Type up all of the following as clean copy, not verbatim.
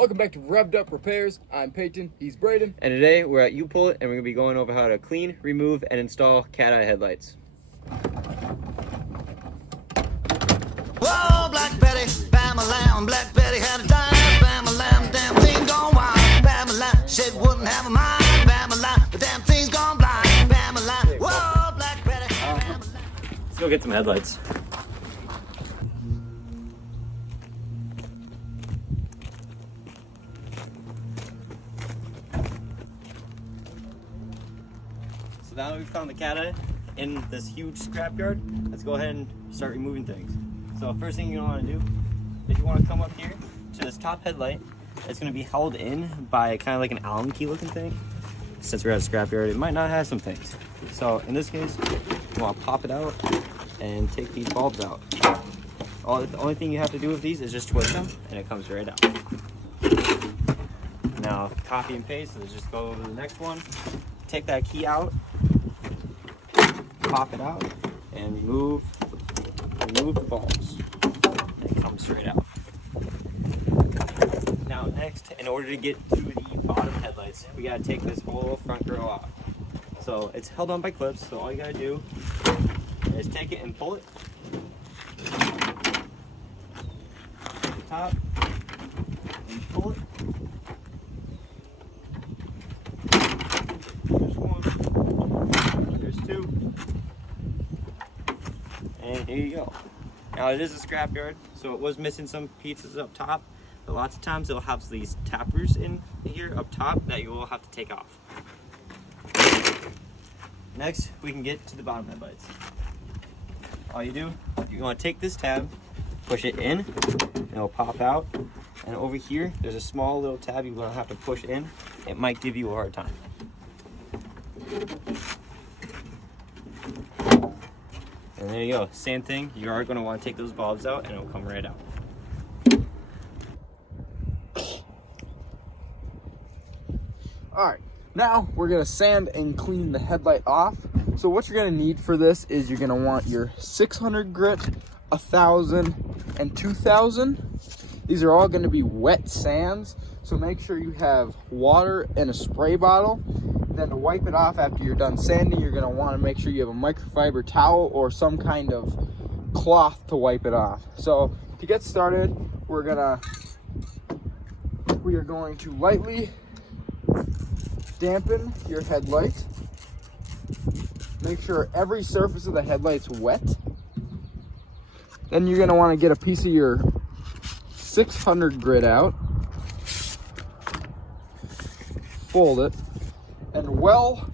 Welcome back to Revved Up Repairs. I'm Peyton, he's Brayden. And today we're at U-Pull-It and we're going to be going over how to clean, remove, and install cat eye headlights. Whoa, Black Betty, bam-a-lam, Black Betty had a dime, bam-a-lam, damn thing gone wild, bam-a-lam, shit wouldn't have a mind, bam-a-lam, the damn thing's gone blind, bam-a-lam, whoa, Black Betty, bam-a-lam. Let's go get some headlights. So now that we've found the cat eye in this huge scrapyard, let's go ahead and start removing things. So first thing you're gonna want to do is you want to come up here to this top headlight. It's going to be held in by kind of like an Allen key looking thing. Since we're at a scrapyard, it might not have some things. So in this case, you want to pop it out and take these bulbs out. The only thing you have to do with these is just twist them and it comes right out. Now copy and paste, so let's just go over to the next one. Take that key out, pop it out, and remove the bulbs. And it comes straight out. Now next, in order to get to the bottom headlights, we gotta take this whole front grill off. So it's held on by clips, so all you gotta do is take it and pull it. Take the top, and pull it. There's one, there's two, and here you go. Now it is a scrapyard, so it was missing some pieces up top, but lots of times it'll have these tappers in here up top that you will have to take off. Next, we can get to the bottom headlights. All you do, you want to take this tab, push it in, and it'll pop out. And over here, there's a small little tab you're gonna have to push in. It might give you a hard time. And there you go, same thing. You are gonna want to take those bulbs out and it'll come right out. Alright, now we're going to sand and clean the headlight off. So what you're going to need for this is you're going to want your 600 grit, 1000, and 2000. These are all going to be wet sands, so make sure you have water and a spray bottle. Then to wipe it off after you're done sanding, you're going to want to make sure you have a microfiber towel or some kind of cloth to wipe it off. So to get started, we are going to lightly dampen your headlight. Make sure every surface of the headlight's wet. Then you're going to want to get a piece of your 600 grit out, fold it, and while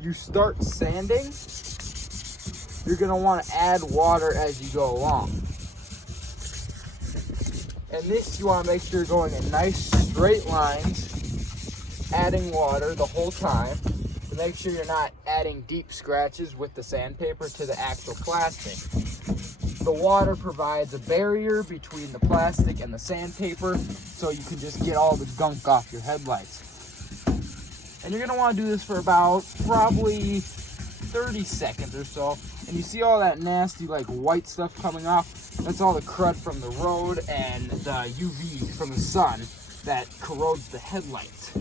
you start sanding, you're going to want to add water as you go along. And this, you want to make sure you're going in nice straight lines, adding water the whole time to make sure you're not adding deep scratches with the sandpaper to the actual plastic. The water provides a barrier between the plastic and the sandpaper, so you can just get all the gunk off your headlights. And you're going to want to do this for about probably 30 seconds or so. And you see all that nasty like white stuff coming off? That's all the crud from the road and the UV from the sun that corrodes the headlights.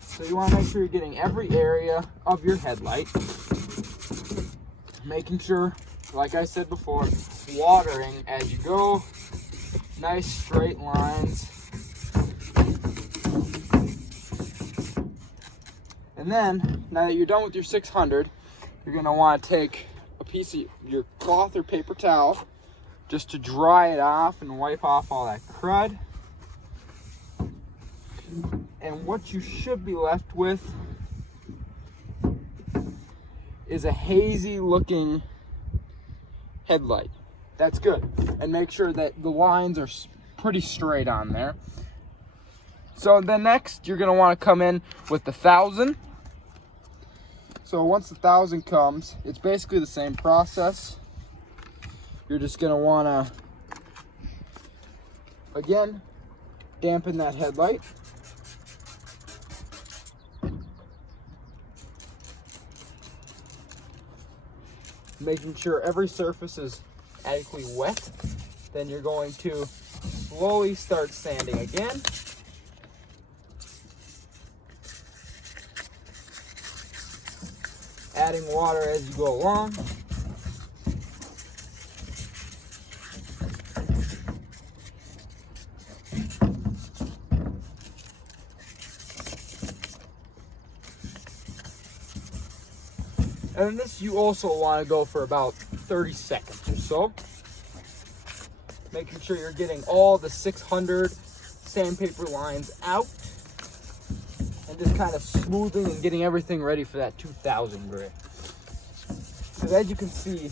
So you want to make sure you're getting every area of your headlight. Making sure, like I said before, watering as you go. Nice straight lines. And then, now that you're done with your 600, you're going to want to take a piece of your cloth or paper towel just to dry it off and wipe off all that crud. And what you should be left with is a hazy looking headlight. That's good. And make sure that the lines are pretty straight on there. So then next, you're going to want to come in with the 1000. So once the 1000 comes, it's basically the same process. You're just going to want to, again, dampen that headlight. Making sure every surface is adequately wet. Then you're going to slowly start sanding again. adding water as you go along. And this you also want to go for about 30 seconds or so. Making sure you're getting all the 600 sandpaper lines out. And just kind of smoothing and getting everything ready for that 2000 grit. Because as you can see,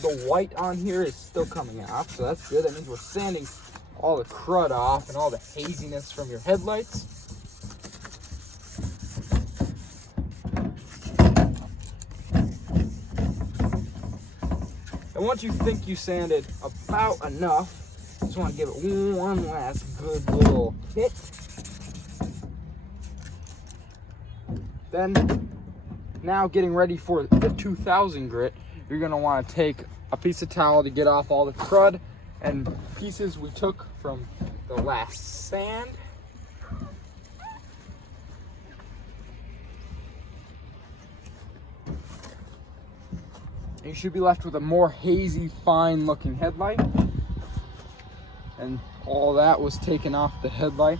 the white on here is still coming off, so that's good. That means we're sanding all the crud off and all the haziness from your headlights. And once you think you sanded about enough, just want to give it one last good little hit. Then, now getting ready for the 2000 grit, you're going to want to take a piece of towel to get off all the crud and pieces we took from the last sand. You should be left with a more hazy, fine looking headlight. And all that was taken off the headlight.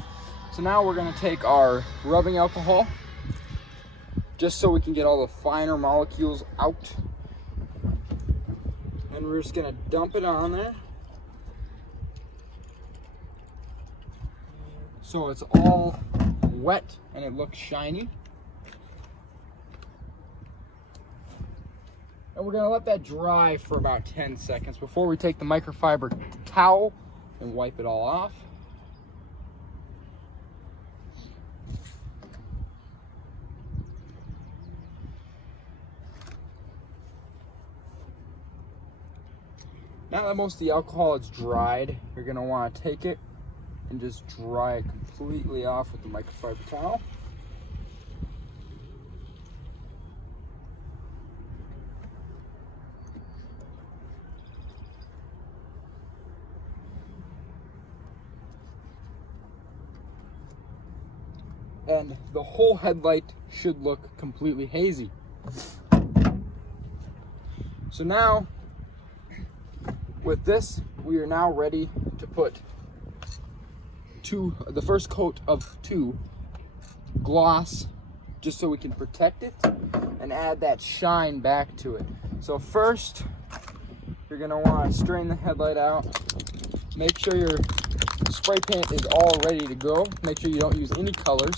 So now we're going to take our rubbing alcohol, just so we can get all the finer molecules out. And we're just gonna dump it on there. So it's all wet and it looks shiny. And we're gonna let that dry for about 10 seconds before we take the microfiber towel and wipe it all off. Now that most of the alcohol is dried, you're going to want to take it and just dry it completely off with the microfiber towel. And the whole headlight should look completely hazy. So now, with this, we are now ready to put the first coat of 2 gloss, just so we can protect it and add that shine back to it. So first, you're gonna want to strain the headlight out. Make sure your spray paint is all ready to go. Make sure you don't use any colors.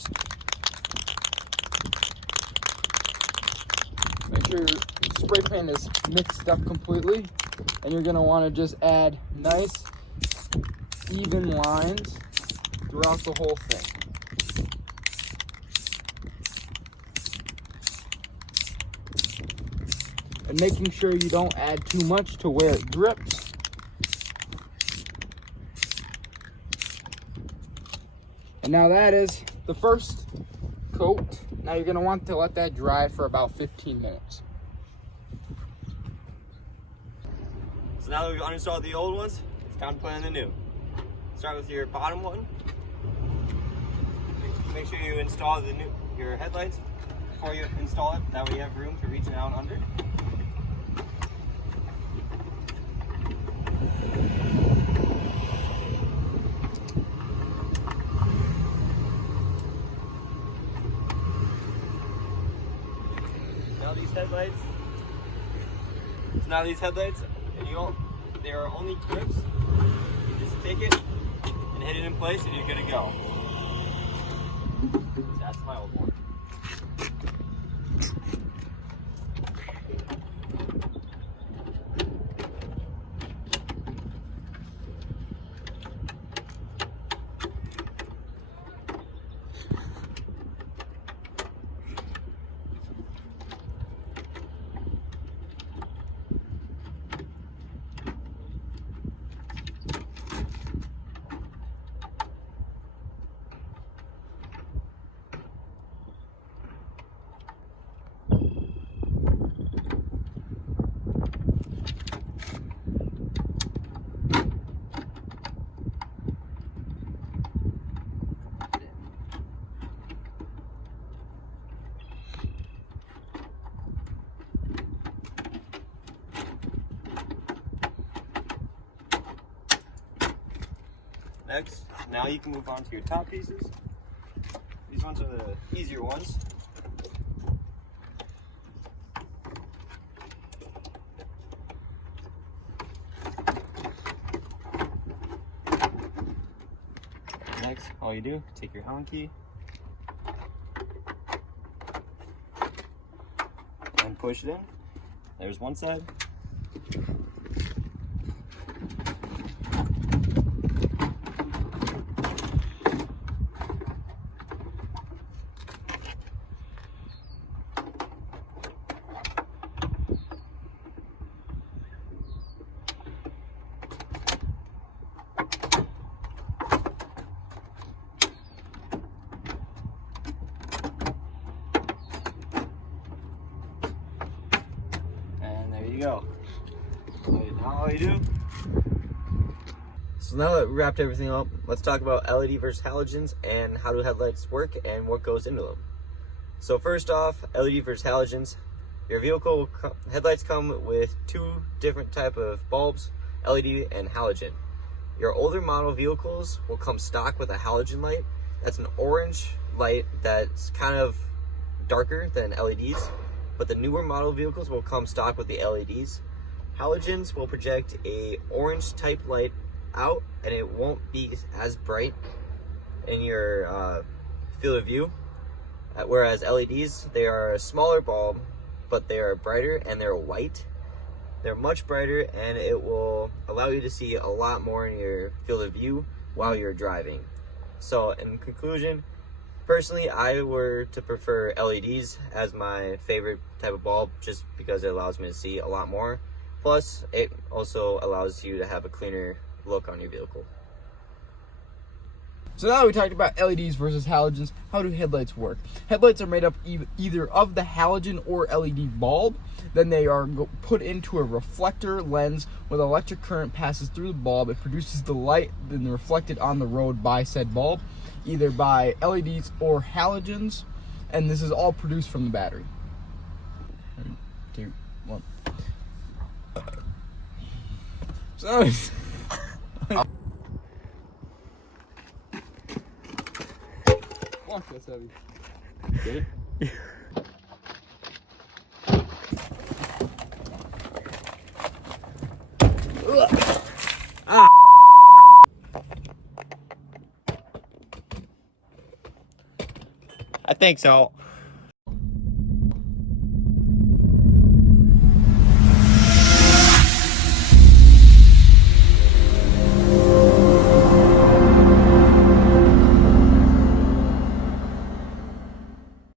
Make sure your spray paint is mixed up completely. And you're going to want to just add nice, even lines throughout the whole thing. And making sure you don't add too much to where it drips. And now that is the first coat. Now you're going to want to let that dry for about 15 minutes. So now that we've uninstalled the old ones, it's time to put in the new. Start with your bottom one. Make sure you install your headlights before you install it. That way you have room to reach down under. Now these headlights, they are only grips. You just take it and hit it in place and you're good to go. That's my old one. Next, now you can move on to your top pieces. These ones are the easier ones. Next, all you do, take your Allen key and push it in. There's one side. Go. Now all you do. So now that we wrapped everything up, let's talk about LED versus halogens and how do headlights work and what goes into them. So first off, LED versus halogens. Your vehicle headlights come with two different type of bulbs, LED and halogen. Your older model vehicles will come stock with a halogen light. That's an orange light that's kind of darker than LEDs. But the newer model vehicles will come stock with the LEDs. Halogens will project a orange type light out and it won't be as bright in your field of view. Whereas LEDs, they are a smaller bulb, but they are brighter and they're white. They're much brighter and it will allow you to see a lot more in your field of view while you're driving. So in conclusion, personally, I were to prefer LEDs as my favorite type of bulb just because it allows me to see a lot more. Plus, it also allows you to have a cleaner look on your vehicle. So now that we talked about LEDs versus halogens, how do headlights work? Headlights are made up either of the halogen or LED bulb. Then they are put into a reflector lens where the electric current passes through the bulb. It produces the light then reflected on the road by said bulb, either by LEDs or halogens, and this is all produced from the battery. 3, 2, 1. So fuck, that's heavy. Get it? Yeah. Ah. I think so.